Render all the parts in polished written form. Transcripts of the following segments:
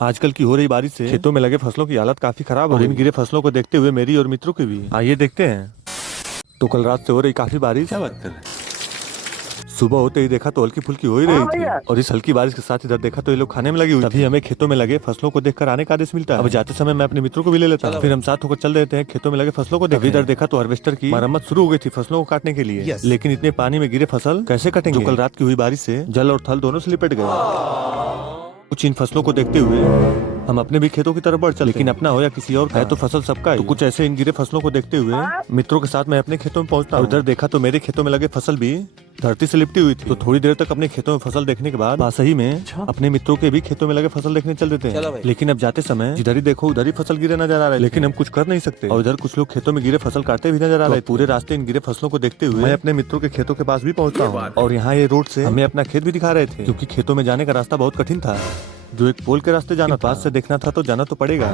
आजकल की हो रही बारिश से खेतों में लगे फसलों की हालत काफी खराब हो गई। इन गिरे फसलों को देखते हुए मेरी और मित्रों की भी आइए देखते हैं। तो कल रात से हो रही काफी बारिश। क्या बात कर रहे हैं? सुबह होते ही देखा तो हल्की फुल्की हो ही रही थी और इस हल्की बारिश के साथ इधर देखा तो ये लोग खाने में लगी हुई। तभी हमें खेतों में लगे फसलों को देखकर आने का आदेश मिलता है। अब जाते समय मैं अपने मित्रों को भी ले लेता हूँ, फिर हम साथ होकर चल देते हैं खेतों में लगे फसलों को। तभी इधर देखा तो हार्वेस्टर की मरम्मत शुरू हो गई थी फसलों को काटने के लिए। लेकिन इतने पानी में गिरे फसल कैसे कटेंगे? जो कल रात की हुई बारिश से जल और थल दोनों से लिपट गए। कुछ इन फसलों को देखते हुए हम अपने भी खेतों की तरफ बढ़ चले, लेकिन अपना हो या किसी और का है तो फसल सबका है। तो कुछ ऐसे इन गिरे फसलों को देखते हुए मित्रों के साथ मैं अपने खेतों में पहुंचता हूं। उधर देखा तो मेरे खेतों में लगे फसल भी धरती से लिपटी हुई थी। तो थोड़ी देर तक अपने खेतों में फसल देखने के बाद सही में अपने मित्रों के भी खेतों में लगे फसल देखने चल देते हैं। लेकिन अब जाते समय जिधर ही देखो उधर ही फसल गिरे नजर आ रहे, लेकिन हम कुछ कर नहीं सकते। और इधर कुछ लोग खेतों में गिरे फसल काटते भी नजर आ रहे। पूरे रास्ते इन गिरे फसलों को देखते हुए मैं अपने मित्रों के खेतों के पास भी पहुंचता हूँ। और यहाँ ये रोड से हमें अपना खेत भी दिखा रहे थे, क्योंकि खेतों में जाने का रास्ता बहुत कठिन था। जो एक पोल के रास्ते जाना पास से देखना था तो जाना तो पड़ेगा।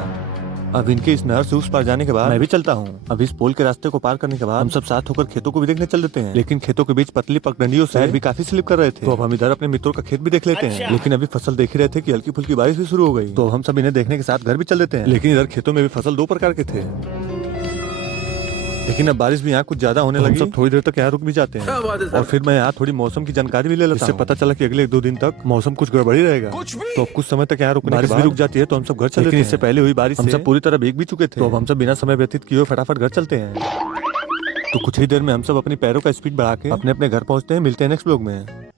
अब इनके इस नहर से उस पार जाने के बाद मैं भी चलता हूँ। अब इस पोल के रास्ते को पार करने के बाद हम सब साथ होकर खेतों को भी देखने चल देते हैं। लेकिन खेतों के बीच पतली पगडंडियों से भी काफी स्लिप कर रहे थे। तो अब हम इधर अपने मित्रों का खेत भी देख लेते हैं। लेकिन अभी फसल देख ही रहे थे कि हल्की फुल्की बारिश भी शुरू हो गई। तो हम सब इन्हें देखने के साथ घर भी चल देते हैं। लेकिन इधर खेतों में भी फसल दो प्रकार के थे। लेकिन अब बारिश भी यहाँ कुछ ज्यादा होने लगी। सब थोड़ी देर तक यहाँ रुक भी जाते हैं और फिर मैं यहाँ थोड़ी मौसम की जानकारी भी ले लेता हूँ। इससे पता चला कि अगले 1-2 दिन तक मौसम कुछ गड़बड़ी रहेगा। तो अब कुछ समय तक यहाँ रुकने के बाद भी रुक जाती है तो हम सब घर चले। लेकिन इससे पहले हुई बारिश हम सब पूरी तरह भीग भी चुके थे। तो अब हम सब बिना समय व्यतीत किए फटाफट घर चलते हैं। तो कुछ ही देर में हम सब अपनी पैरों का स्पीड बढ़ा के अपने अपने घर पहुंचते हैं। मिलते हैं नेक्स्ट व्लॉग में।